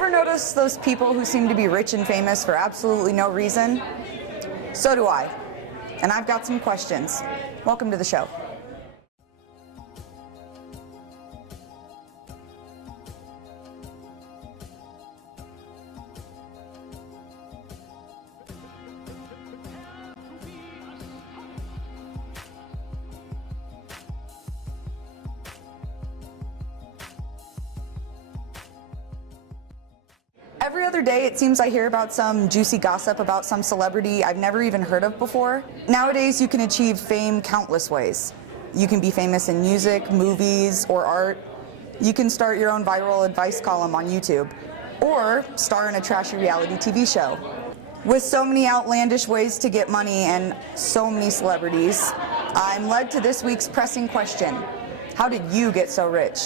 Ever notice those people who seem to be rich and famous for absolutely no reason? So do I. And I've got some questions. Welcome to the show. Every other day, it seems I hear about some juicy gossip about some celebrity I've never even heard of before. Nowadays, you can achieve fame countless ways. You can be famous in music, movies, or art. You can start your own viral advice column on YouTube, or star in a trashy reality TV show. With so many outlandish ways to get money and so many celebrities, I'm led to this week's pressing question: how did you get so rich?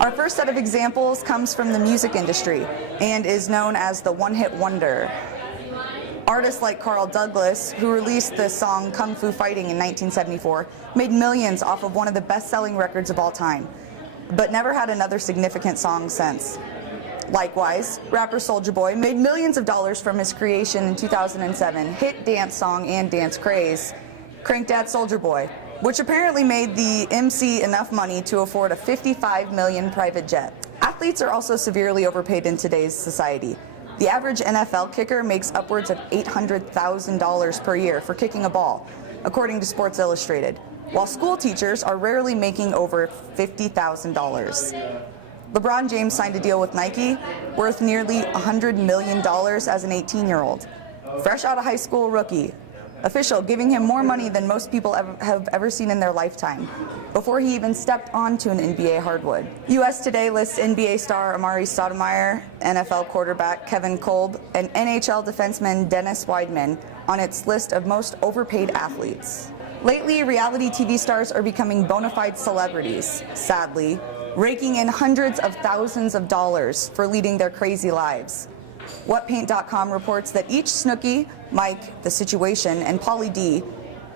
Our first set of examples comes from the music industry and is known as the one-hit wonder. Artists like Carl Douglas, who released the song Kung Fu Fighting in 1974, made millions off of one of the best-selling records of all time, but never had another significant song since. Likewise, rapper Soulja Boy made millions of dollars from his creation in 2007 hit dance song and dance craze, Crank Dat Soulja Boy, which apparently made the MC enough money to afford a $55 million private jet. Athletes are also severely overpaid in today's society. The average NFL kicker makes upwards of $800,000 per year for kicking a ball, according to Sports Illustrated, while school teachers are rarely making over $50,000. LeBron James signed a deal with Nike worth nearly $100 million as an 18-year-old. Fresh out of high school rookie, official giving him more money than most people have ever seen in their lifetime, before he even stepped onto an NBA hardwood. US Today lists NBA star Amari Stoudemire, NFL quarterback Kevin Kolb, and NHL defenseman Dennis Weidman on its list of most overpaid athletes. Lately, reality TV stars are becoming bona fide celebrities, sadly, raking in hundreds of thousands of dollars for leading their crazy lives. WhatPaint.com reports that each Snooki, Mike, The Situation, and Pauly D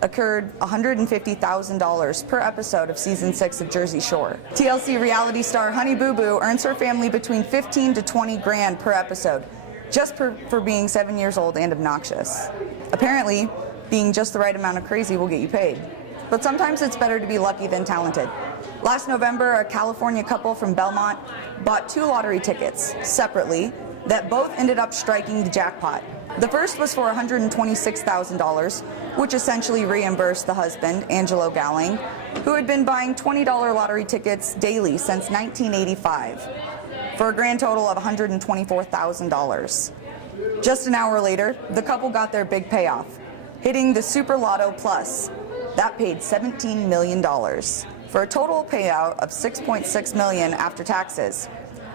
occurred $150,000 per episode of season 6 of Jersey Shore. TLC reality star Honey Boo Boo earns her family between 15 to 20 grand per episode, just for being 7 years old and obnoxious. Apparently, being just the right amount of crazy will get you paid. But sometimes it's better to be lucky than talented. Last November, a California couple from Belmont bought 2 lottery tickets separately that both ended up striking the jackpot. The first was for $126,000, which essentially reimbursed the husband, Angelo Gowling, who had been buying $20 lottery tickets daily since 1985, for a grand total of $124,000. Just an hour later, the couple got their big payoff, hitting the Super Lotto Plus. That paid $17 million, for a total payout of $6.6 million after taxes.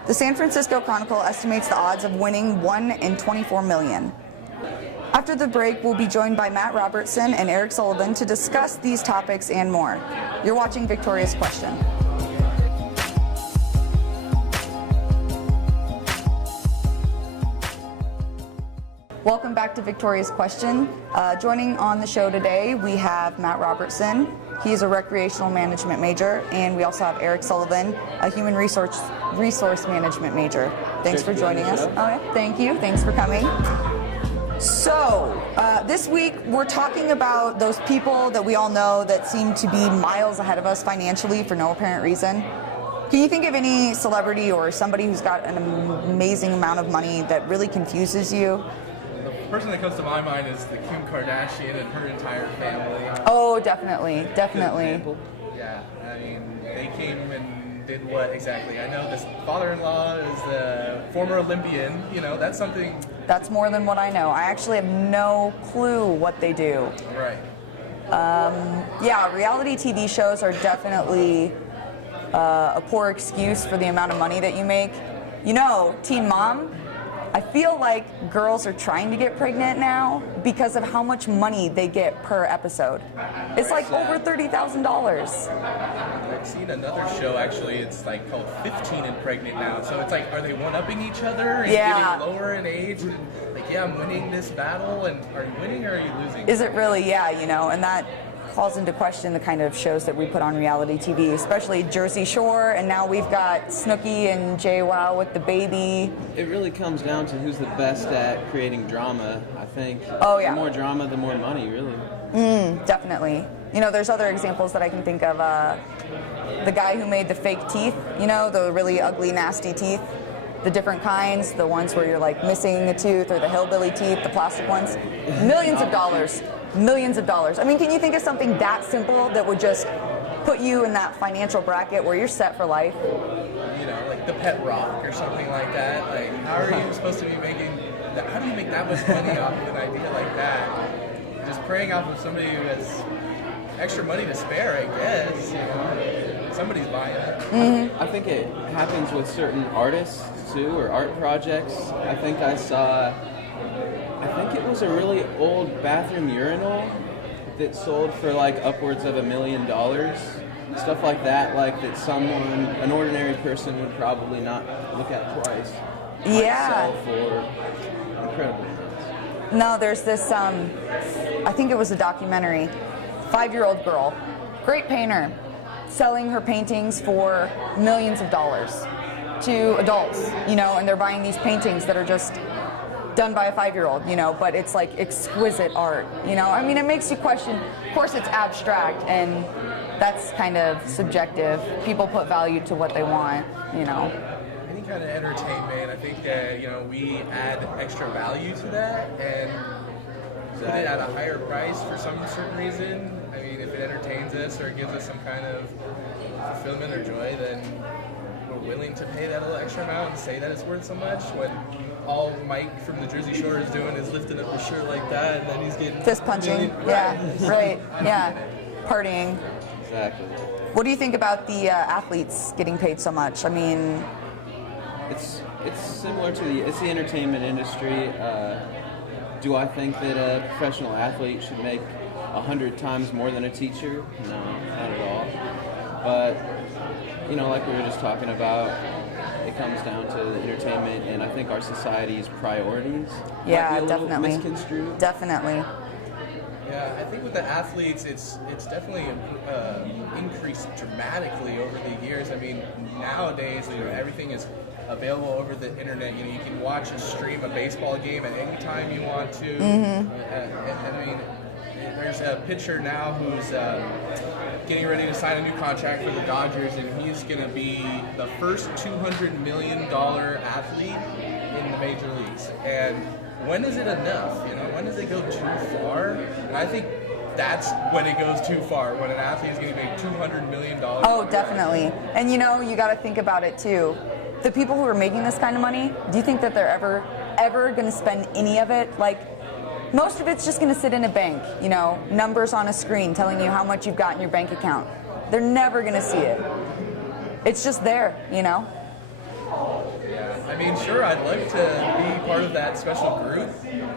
The San Francisco Chronicle estimates the odds of winning 1 in 24 million. After the break, we'll be joined by Matt Robertson and Eric Sullivan to discuss these topics and more. You're watching Victoria's Question. Welcome back to Victoria's Question. Joining on the show today, we have Matt Robertson. He's a recreational management major, and we also have Eric Sullivan, a human resource management major. Thanks for joining us. Oh, yeah. Thank you. Thanks for coming. So, this week we're talking about those people that we all know that seem to be miles ahead of us financially for no apparent reason. Can you think of any celebrity or somebody who's got an amazing amount of money that really confuses you? The person that comes to my mind is the Kim Kardashian and her entire family. Oh, definitely, definitely. Yeah, I mean, they came and did what exactly? I know this father-in-law is a former Olympian. You know, that's something. That's more than what I know. I actually have no clue what they do. Right. Yeah, reality TV shows are definitely a poor excuse for the amount of money that you make. You know, Teen Mom, I feel like girls are trying to get pregnant now because of how much money they get per episode. It's like over $30,000. I've seen another show, actually, it's like called 15 and Pregnant now. So it's like, are they one-upping each other and getting lower in age? And like, yeah, I'm winning this battle, and are you winning or are you losing? Is it really? Yeah, you know, and that calls into question the kind of shows that we put on reality TV, especially Jersey Shore, and now we've got Snooki and JWoww with the baby. It really comes down to who's the best at creating drama, I think. Oh, yeah. The more drama, the more money, really. Definitely. You know, there's other examples that I can think of. The guy who made the fake teeth, you know, the really ugly, nasty teeth. The different kinds, the ones where you're like missing a tooth, or the hillbilly teeth, the plastic ones. Millions of dollars. Millions of dollars. I mean, can you think of something that simple that would just put you in that financial bracket where you're set for life? You know, like the pet rock or something like that. Like, how are you supposed to be making that? How do you make that much money off of an idea like that? Just preying off of somebody who has extra money to spare, I guess. You know, somebody's buying it. I think it happens with certain artists too, or art projects. I think it was a really old bathroom urinal that sold for like upwards of $1 million. Stuff like that, like that an ordinary person would probably not look at twice. Yeah. Sell for incredible amounts. No, there's this, I think it was a documentary, 5-year-old girl, great painter, selling her paintings for millions of dollars to adults, you know, and they're buying these paintings that are just done by a 5-year-old, you know, but it's like exquisite art, you know. I mean, it makes you question. Of course, it's abstract, and that's kind of subjective. People put value to what they want, you know. Any kind of entertainment, I think that, you know, we add extra value to that and put it at a higher price for some certain reason. I mean, if it entertains us or it gives us some kind of fulfillment or joy, then we're willing to pay that little extra amount and say that it's worth so much, when all Mike from the Jersey Shore is doing is lifting up a shirt like that, and then he's getting fist punching. Yeah, right. Yeah, partying. Exactly. What do you think about the athletes getting paid so much? I mean, It's similar to the entertainment industry. Do I think that a professional athlete should make 100 times more than a teacher? No, not at all. But you know, like we were just talking about, it comes down to the entertainment, and I think our society's priorities yeah, might be a little definitely. misconstrued. Definitely. Yeah, I think with the athletes, it's definitely increased dramatically over the years. I mean, nowadays, you know, everything is available over the internet. You know, you can watch a stream a baseball game at any time you want to. And I mean, there's a pitcher now who's getting ready to sign a new contract for the Dodgers, and he's going to be the first $200 million athlete in the major leagues. And when is it enough? You know, when does it go too far? And I think that's when it goes too far, when an athlete is going to make $200 million. Oh, definitely. And you know, you got to think about it too. The people who are making this kind of money, do you think that they're ever going to spend any of it? Like, most of it's just going to sit in a bank, you know, numbers on a screen telling you how much you've got in your bank account. They're never going to see it. It's just there, you know? Yeah, I mean, sure, I'd like to be part of that special group,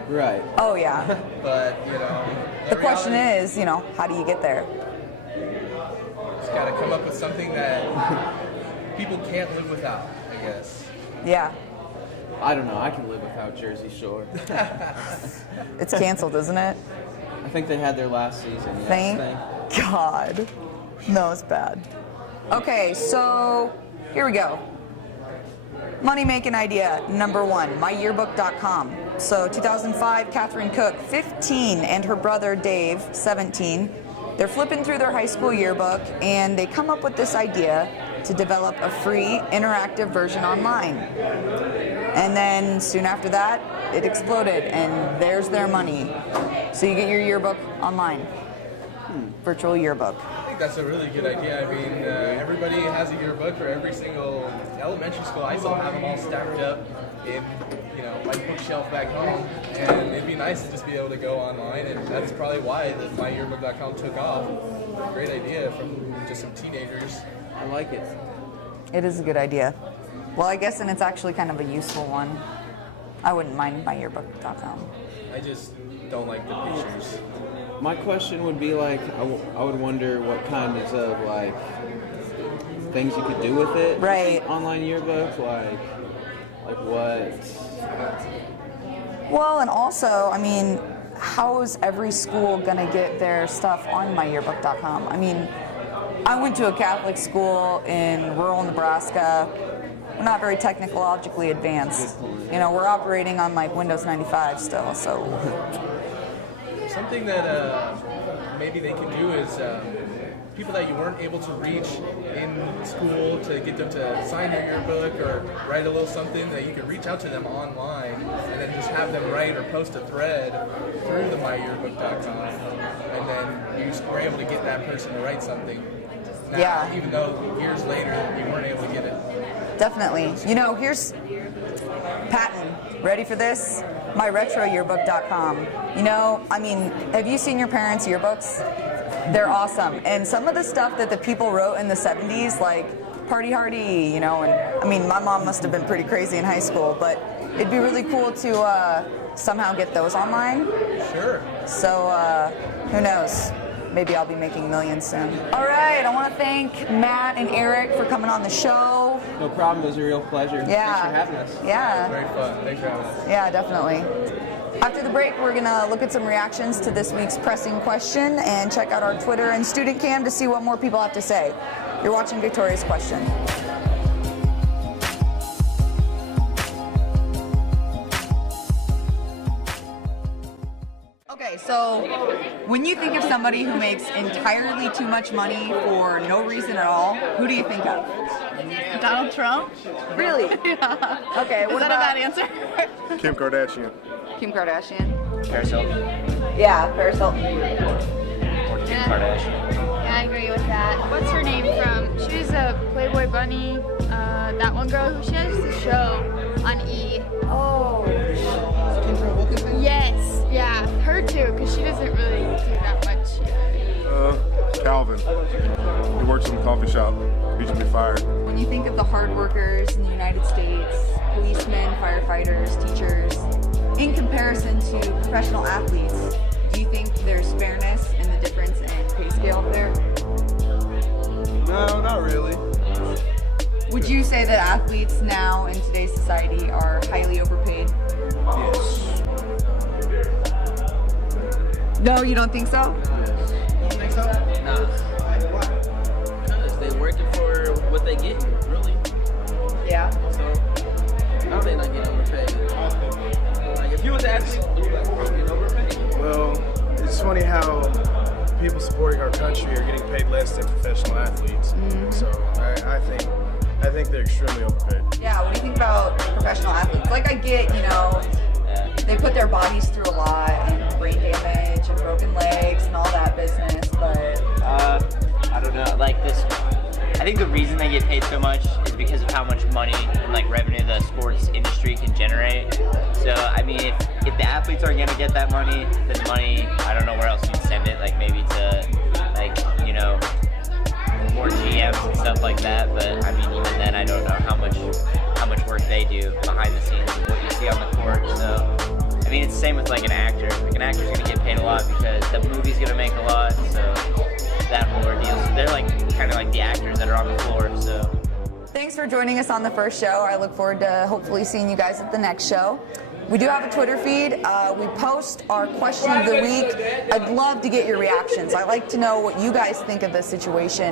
Right. Oh, yeah. but, you know... The question reality is, you know, how do you get there? Just got to come up with something that people can't live without, I guess. Yeah. I don't know. I can live without Jersey Shore. It's canceled, isn't it? I think they had their last season. Yes, Thank God. No, it's bad. Okay, so here we go. Money making idea number 1, myyearbook.com. So 2005, Catherine Cook, 15, and her brother Dave, 17. They're flipping through their high school yearbook, and they come up with this idea to develop a free interactive version online. And then soon after that, it exploded, and there's their money. So you get your yearbook online. Virtual yearbook. I think that's a really good idea. I mean, everybody has a yearbook for every single elementary school. I still have them all stacked up in, you know, my bookshelf back home. And it'd be nice to just be able to go online, and that's probably why the myyearbook.com took off. Great idea from just some teenagers. I like it. It is a good idea. Well, I guess, and it's actually kind of a useful one. I wouldn't mind myyearbook.com. I just don't like the pictures. My question would be like, I would wonder what kinds of like things you could do with it. Right. Online yearbook, like what? Well, and also, I mean, how is every school gonna get their stuff on myyearbook.com? I mean, I went to a Catholic school in rural Nebraska. We're not very technologically advanced. You know, we're operating on like Windows 95 still, so. Something that maybe they can do is people that you weren't able to reach in school to get them to sign your yearbook or write a little something, that you could reach out to them online and then just have them write or post a thread through the myyearbook.com, and then you were able to get that person to write something. Now, Yeah. even though years later you weren't able to get it. Definitely. You know, here's Patton. Ready for this? MyRetroYearbook.com. You know, I mean, have you seen your parents' yearbooks? They're awesome. And some of the stuff that the people wrote in the 70s, like Party Hardy, you know, and I mean, my mom must have been pretty crazy in high school, but it'd be really cool to somehow get those online. Sure. So, who knows? Maybe I'll be making millions soon. All right, I want to thank Matt and Eric for coming on the show. No problem. It was a real pleasure. Yeah. Thanks for having us. Yeah. Very fun. Thanks for having us. Yeah, definitely. After the break, we're going to look at some reactions to this week's pressing question and check out our Twitter and Student Cam to see what more people have to say. You're watching Victoria's Question. Okay, so when you think of somebody who makes entirely too much money for no reason at all, who do you think of? Donald Trump? Really? Yeah. Okay, Is what that about a bad answer? Kim Kardashian. Kim Kardashian? Paris Hilton Yeah, Paris Hilton. or Kim Kardashian. Yeah, I agree with that. What's her name from? She was a Playboy Bunny. That one girl who she has the show on E. Oh. Yes, yeah, her too, because she doesn't really do that much. Calvin. He works in the coffee shop. He should be fired. When you think of the hard workers in the United States, policemen, firefighters, teachers, in comparison to professional athletes, do you think there's fairness in the difference in pay scale there? No, not really. Would you say that athletes now in today's society are highly overpaid? Yes. No, you don't think so? Nah. Because they working for what they get, really. Yeah. So, how they not getting overpaid? Like, if you was an athlete, would you like get overpaid? Well, it's funny how people supporting our country are getting paid less than professional athletes. So I think they're extremely overpaid. Yeah, what do you think about professional athletes? Like, I get, you know, they put their bodies through a lot, and brain damage and broken legs and all that business, but I don't know, like this, I think the reason they get paid so much is because of how much money and like revenue the sports industry can generate. So, I mean, if the athletes aren't gonna get that money, then the money, I don't know where else you'd send it, like maybe to, like, you know, more GMs and stuff like that, but I mean, even then, I don't know how much work they do behind the scenes and what you see on the court, so, I mean, it's the same with like an actor. Like an actor's gonna get paid a lot because the movie's gonna make a lot, so that whole ordeal. So they're like kind of like the actors that are on the floor, so. thanks for joining us on the first show. I look forward to hopefully seeing you guys at the next show. We do have a Twitter feed. We post our question of the week. I'd love to get your reactions. I like to know what you guys think of the situation.